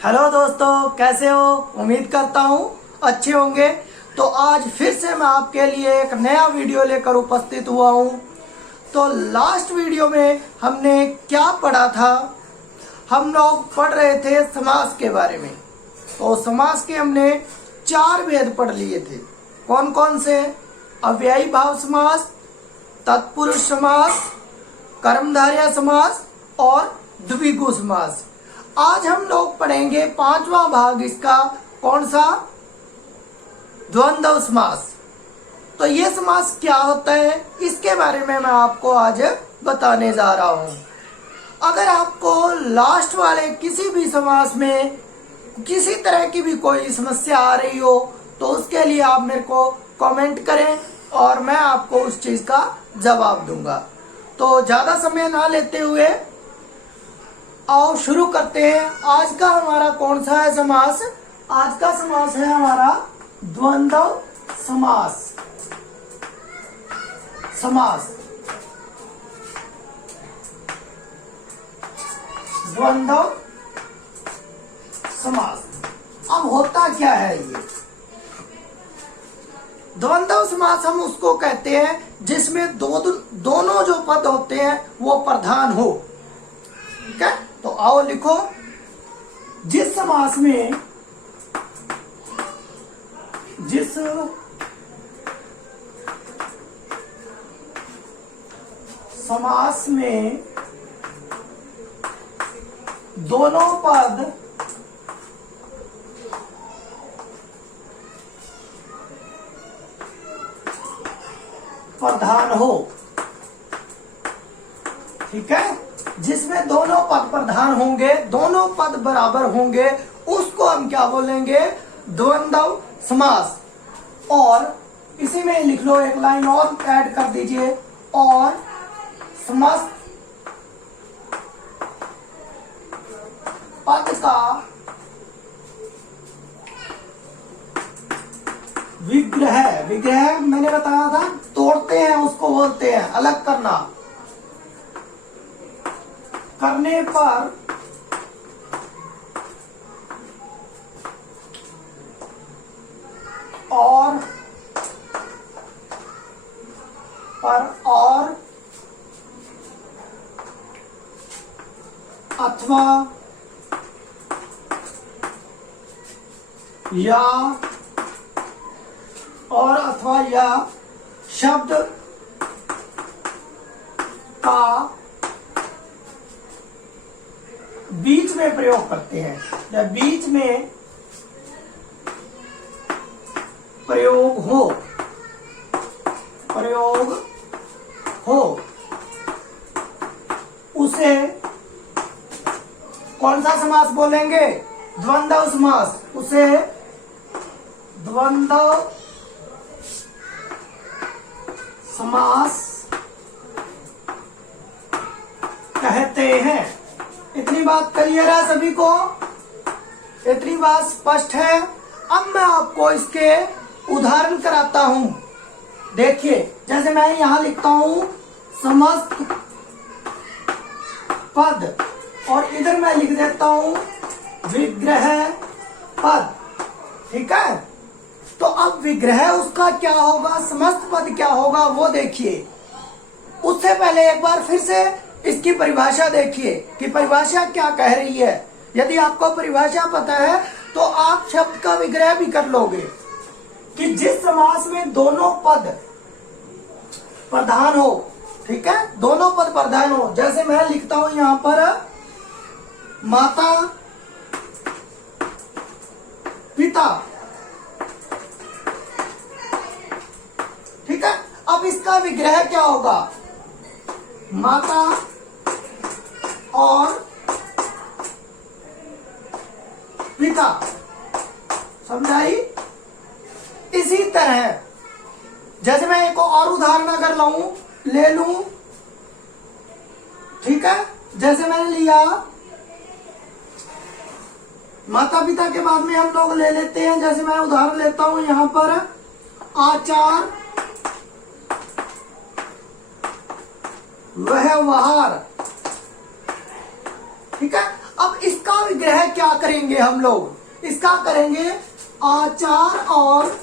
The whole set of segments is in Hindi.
हेलो दोस्तों, कैसे हो? उम्मीद करता हूँ अच्छे होंगे। तो आज फिर से मैं आपके लिए एक नया वीडियो लेकर उपस्थित हुआ हूँ। तो लास्ट वीडियो में हमने क्या पढ़ा था? हम लोग पढ़ रहे थे समास के बारे में। तो समास के हमने 4 भेद पढ़ लिए थे। कौन कौन से? अव्ययी भाव समास, तत्पुरुष समास, कर्मधारय समास और द्विगु समास। आज हम लोग पढ़ेंगे 5वां भाग इसका। कौन सा? द्वंद्व समास। तो ये समास क्या होता है, इसके बारे में मैं आपको आज बताने जा रहा हूं। अगर आपको लास्ट वाले किसी भी समास में किसी तरह की भी कोई समस्या आ रही हो तो उसके लिए आप मेरे को कमेंट करें और मैं आपको उस चीज का जवाब दूंगा। तो ज्यादा समय ना लेते हुए आओ शुरू करते हैं। आज का हमारा कौन सा है समास? आज का समास है हमारा द्वंद्व समास। द्वंद्व समास। अब होता क्या है ये द्वंद्व समास? हम उसको कहते हैं जिसमें दोनों जो पद होते हैं वो प्रधान हो। ठीक है, तो आओ लिखो। जिस समास में दोनों पद प्रधान हो। ठीक है, जिसमें दोनों पद प्रधान होंगे, दोनों पद बराबर होंगे, उसको हम क्या बोलेंगे? द्वंद्व समास। और इसी में लिख लो, एक लाइन और ऐड कर दीजिए, और समस्त पद का विग्रह मैंने बताया था, तोड़ते हैं उसको बोलते हैं अलग करना। करने पर और अथवा या शब्द का बीच में प्रयोग करते हैं। जब बीच में प्रयोग हो उसे कौन सा समास बोलेंगे? द्वंद्व समास। उसे द्वंद्व समास कहते हैं। इतनी बात क्लियर है सभी को? इतनी बात स्पष्ट है? अब मैं आपको इसके उदाहरण कराता हूं। देखिए, जैसे मैं यहां लिखता हूं समस्त पद, और इधर मैं लिख देता हूं विग्रह पद। ठीक है, तो अब विग्रह उसका क्या होगा, समस्त पद क्या होगा वो देखिए। उससे पहले एक बार फिर से इसकी परिभाषा देखिए कि परिभाषा क्या कह रही है। यदि आपको परिभाषा पता है तो आप शब्द का विग्रह भी कर लोगे कि जिस समास में दोनों पद प्रधान हो। ठीक है, दोनों पद प्रधान हो। जैसे मैं लिखता हूं यहां पर माता पिता। ठीक है, अब इसका विग्रह क्या होगा? माता और पिता। समझाई? इसी तरह जैसे मैं एक और उदाहरण अगर ले लूं। ठीक है, जैसे मैंने लिया माता पिता के बाद में हम लोग ले लेते हैं, जैसे मैं उदाहरण लेता हूं यहां पर आचार व्यवहार। ठीक है, अब इसका विग्रह क्या करेंगे हम लोग? इसका करेंगे आचार और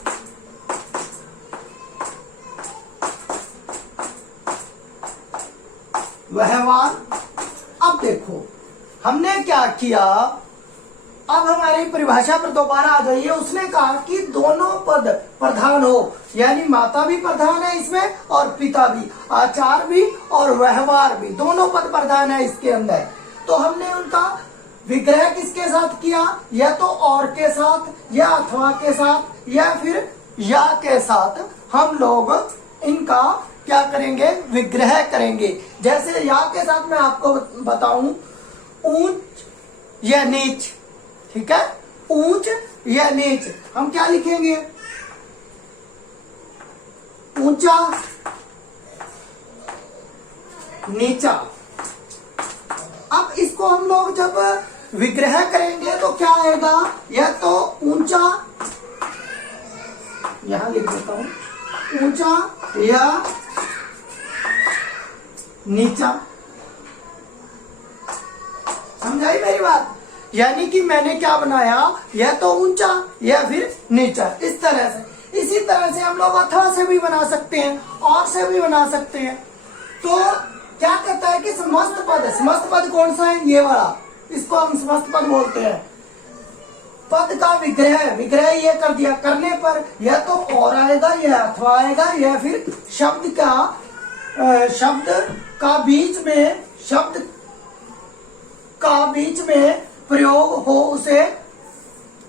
व्यवहार। अब देखो हमने क्या किया, अब हमारी परिभाषा पर दोबारा आ जाइए। उसने कहा कि दोनों पद प्रधान हो, यानी माता भी प्रधान है इसमें और पिता भी, आचार भी और व्यवहार भी, दोनों पद प्रधान है इसके अंदर। तो हमने उनका विग्रह किसके साथ किया? या तो और के साथ, या अथवा के साथ, या फिर या के साथ हम लोग इनका क्या करेंगे? विग्रह करेंगे। जैसे या के साथ मैं आपको बताऊं, ऊंच या नीच, ठीक है, ऊंच या नीच, हम क्या लिखेंगे? ऊंचा, नीचा। अब इसको हम लोग जब विग्रह करेंगे तो क्या आएगा? या तो ऊंचा, यहां लिख देता हूं, ऊंचा या नीचा। समझाई मेरी बात? यानी कि मैंने क्या बनाया? या तो ऊंचा या फिर नीचा, इस तरह से। इसी तरह से हम लोग अथवा से भी बना सकते हैं, और से भी बना सकते हैं। तो क्या कहता है कि समस्त पद, समस्त पद कौन सा है? ये वाला, इसको हम समस्त पद बोलते हैं। पद का विग्रह, विग्रह ये कर दिया, करने पर या तो और आएगा या अथवा आएगा, या फिर शब्द का बीच में प्रयोग हो, उसे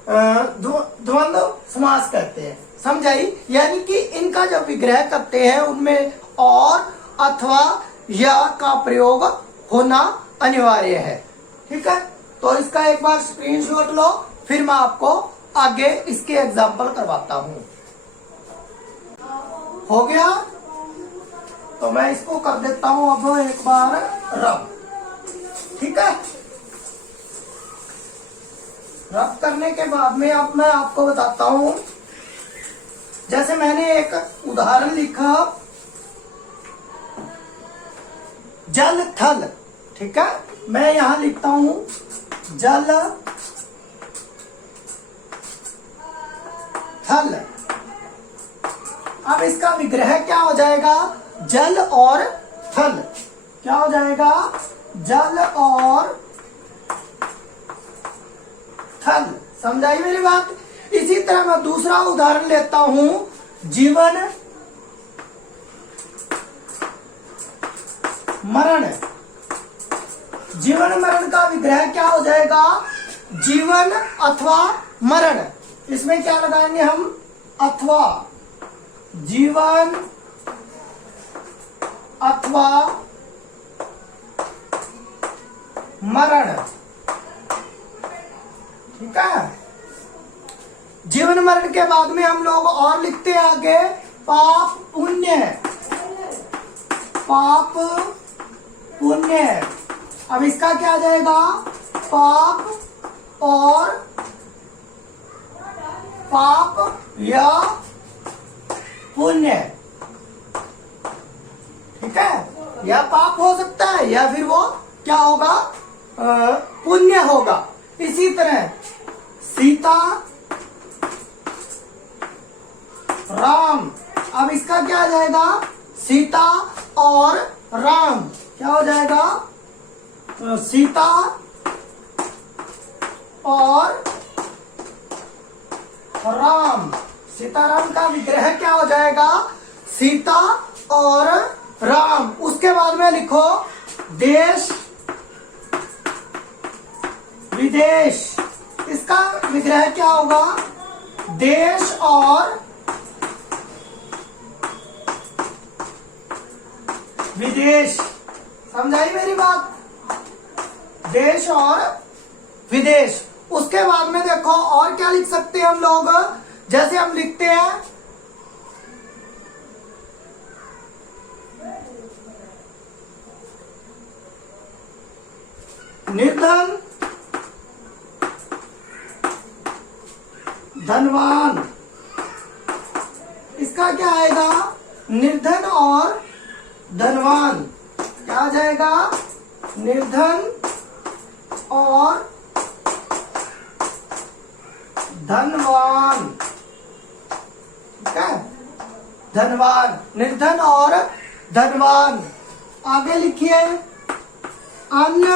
द्वंद्व समास कहते हैं। समझाई? यानी कि इनका जब विग्रह करते हैं उनमें और अथवा या का प्रयोग होना अनिवार्य है। ठीक है, तो इसका एक बार स्क्रीनशॉट लो, फिर मैं आपको आगे इसके एग्जाम्पल करवाता हूं। हो गया? तो मैं इसको कर देता हूं अब एक बार रब। ठीक है, रब करने के बाद में अब मैं आपको बताता हूं। जैसे मैंने एक उदाहरण लिखा, जल थल। ठीक है, मैं यहां लिखता हूं जल थल। अब इसका विग्रह क्या हो जाएगा? जल और थल। क्या हो जाएगा? जल और थल। समझाई मेरी बात? इसी तरह मैं दूसरा उदाहरण लेता हूं, जीवन मरण। जीवन मरण का विग्रह क्या हो जाएगा? जीवन अथवा मरण। इसमें क्या लगाएंगे हम? अथवा। जीवन अथवा मरण। ठीक है, जीवन मरण के बाद में हम लोग और लिखते हैं आगे पाप पुण्य। पाप पुण्य। अब इसका क्या आ जाएगा? पाप और पाप या पुण्य। ठीक है, या पाप हो सकता है या फिर वो क्या होगा? पुण्य होगा। इसी तरह सीता राम। अब इसका क्या आ जाएगा? सीता और राम। क्या हो जाएगा? सीता और राम। सीताराम का विग्रह क्या हो जाएगा? सीता और राम। उसके बाद में लिखो देश विदेश। इसका विग्रह क्या होगा? देश और विदेश। समझाई मेरी बात? देश और विदेश। उसके बाद में देखो और क्या लिख सकते हैं हम लोग? जैसे हम लिखते हैं निर्धन धनवान। इसका क्या आएगा? निर्धन और धनवान। क्या आ जाएगा? निर्धन और धनवान। ठीक है, धनवान, निर्धन और धनवान। आगे लिखिए अन्न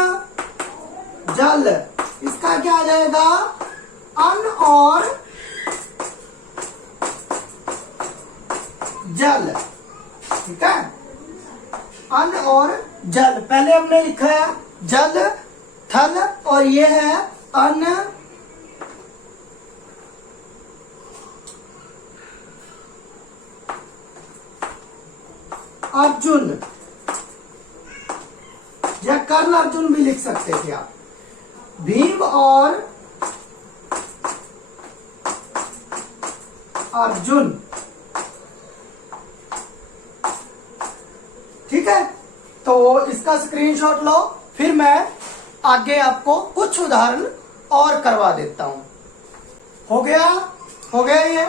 जल। इसका क्या आ जाएगा? अन्न और जल। ठीक है, अन्न और जल। पहले हमने लिखा है जल थल और ये है अन्न। अर्जुन या कर्ण अर्जुन भी लिख सकते थे आप। भीम और अर्जुन। ठीक है, तो इसका स्क्रीनशॉट लो, फिर मैं आगे आपको कुछ उदाहरण और करवा देता हूं। हो गया? हो गया ये?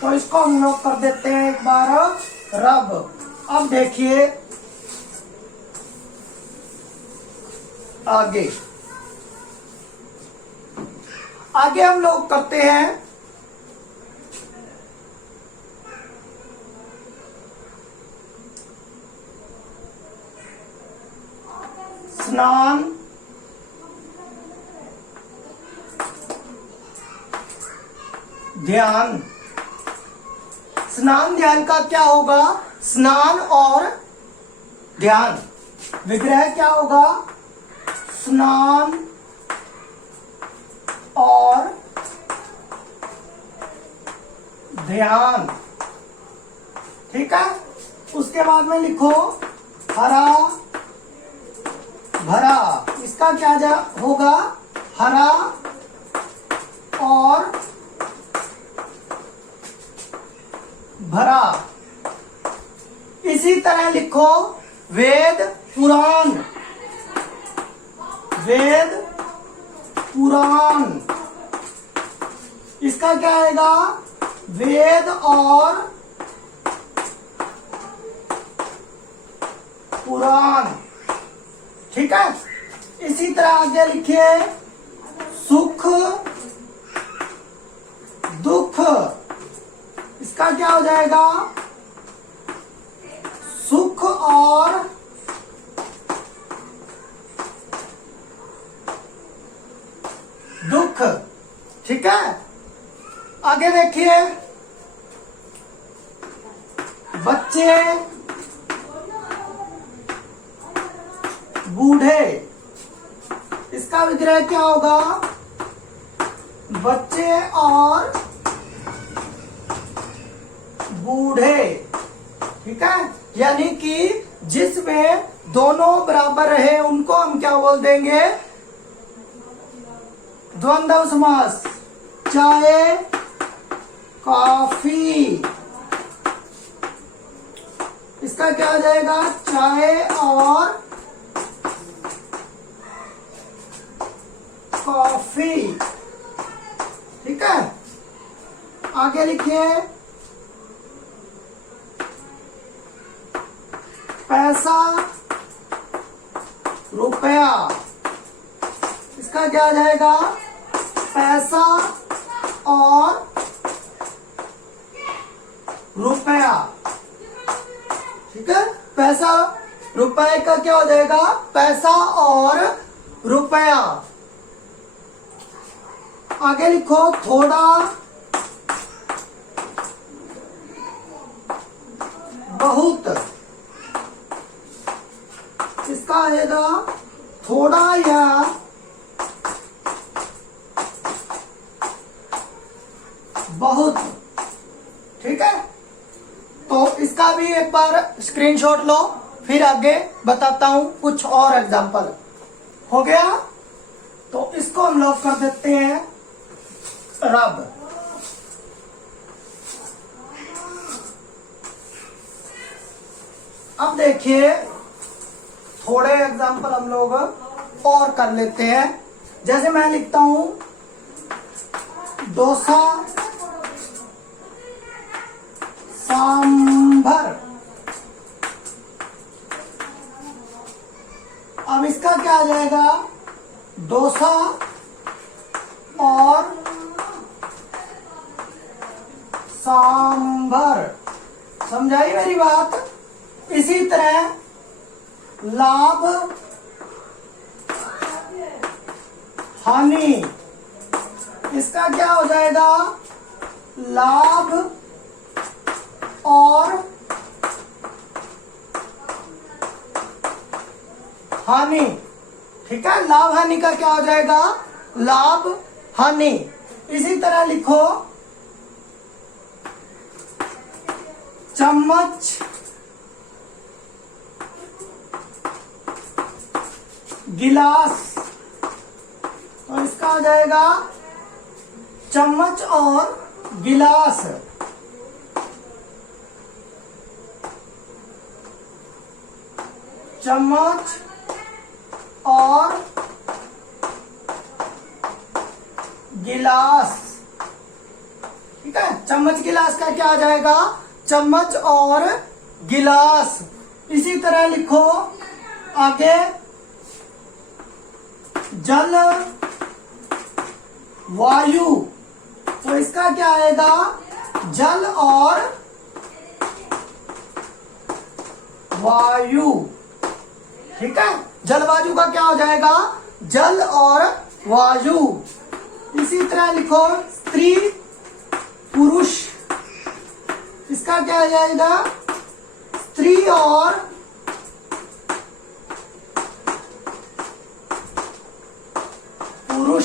तो इसको हम लोग कर देते हैं एक बार रब। अब देखिए आगे आगे हम लोग करते हैं स्नान, ध्यान। स्नान ध्यान का क्या होगा? स्नान और ध्यान। विग्रह क्या होगा? स्नान और ध्यान। ठीक है, उसके बाद में लिखो हरा भरा। इसका क्या होगा? हरा और भरा। इसी तरह लिखो वेद पुराण। वेद पुराण। इसका क्या आएगा? वेद और पुराण। ठीक है, इसी तरह आगे लिखिए सुख दुख। इसका क्या हो जाएगा? सुख और दुख। ठीक है, आगे देखिए बच्चे बूढ़े। इसका विग्रह क्या होगा? बच्चे और बूढ़े। ठीक है, यानी कि जिसमें दोनों बराबर रहे उनको हम क्या बोल देंगे? द्वंद्व समास। चाय कॉफी। इसका क्या हो जाएगा? चाय और कॉफी। ठीक है, आगे लिखिए पैसा रुपया। इसका क्या आ जाएगा? पैसा और रुपया। ठीक है, पैसा रुपए का क्या हो जाएगा? पैसा और रुपया। आगे लिखो थोड़ा बहुत। इसका आएगा थोड़ा या बहुत। ठीक है, तो इसका भी एक बार स्क्रीनशॉट लो, फिर आगे बताता हूं कुछ और एग्जांपल। हो गया? तो इसको हम लोग कर देते हैं रब। अब देखिए थोड़े एग्जांपल हम लोग और कर लेते हैं। जैसे मैं लिखता हूं डोसा सांभर। अब इसका क्या आ जाएगा? डोसा और सांभर। समझाई मेरी बात। इसी तरह लाभ हानि, इसका क्या हो जाएगा? लाभ और हानि। ठीक है, लाभ हानि का क्या हो जाएगा? लाभ हानि। इसी तरह लिखो चम्मच गिलास, तो इसका हो जाएगा चम्मच और गिलास। चम्मच और गिलास। ठीक है, चम्मच गिलास का क्या आ जाएगा? चम्मच और गिलास। इसी तरह लिखो आगे जल वायु, तो इसका क्या आएगा? जल और वायु। ठीक है, जलवायु का क्या हो जाएगा? जल और वायु। इसी तरह लिखो स्त्री पुरुष, इसका क्या आ जाएगा? स्त्री और पुरुष।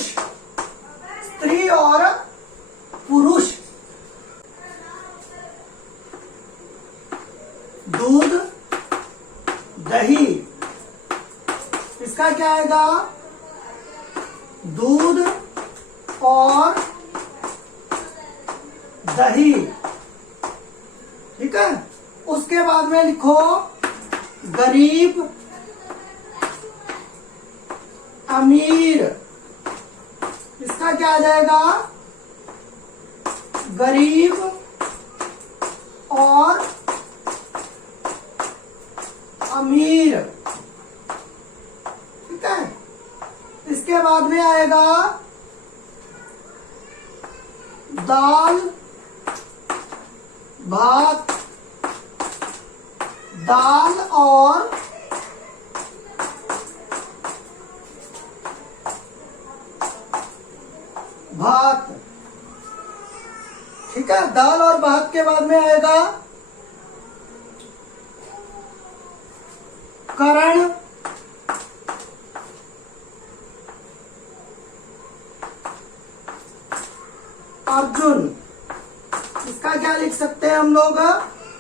स्त्री और पुरुष। दूध दही, इसका क्या आएगा? दूध और दही। ठीक है, उसके बाद में लिखो गरीब अमीर, इसका क्या आ जाएगा? गरीब और अमीर। ठीक है, इसके बाद में आएगा दाल भात, दाल और भात। ठीक है, दाल और भात के बाद में आएगा करण अर्जुन, इसका क्या लिख सकते हैं हम लोग?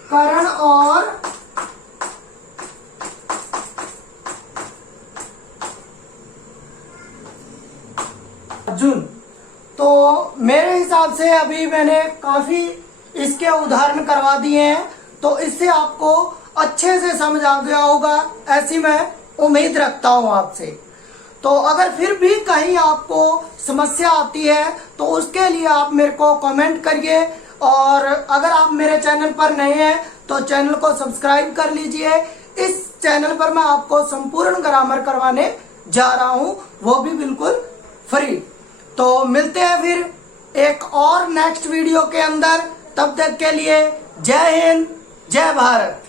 करण और अर्जुन। तो मेरे हिसाब से अभी मैंने काफी इसके उदाहरण करवा दिए हैं, तो इससे आपको अच्छे से समझ आ गया होगा, ऐसी मैं उम्मीद रखता हूं आपसे। तो अगर फिर भी कहीं आपको समस्या आती है तो उसके लिए आप मेरे को कमेंट करिए, और अगर आप मेरे चैनल पर नए हैं तो चैनल को सब्सक्राइब कर लीजिए। इस चैनल पर मैं आपको संपूर्ण ग्रामर करवाने जा रहा हूं, वो भी बिल्कुल फ्री। तो मिलते हैं फिर एक और नेक्स्ट वीडियो के अंदर। तब तक के लिए जय हिंद, जय भारत।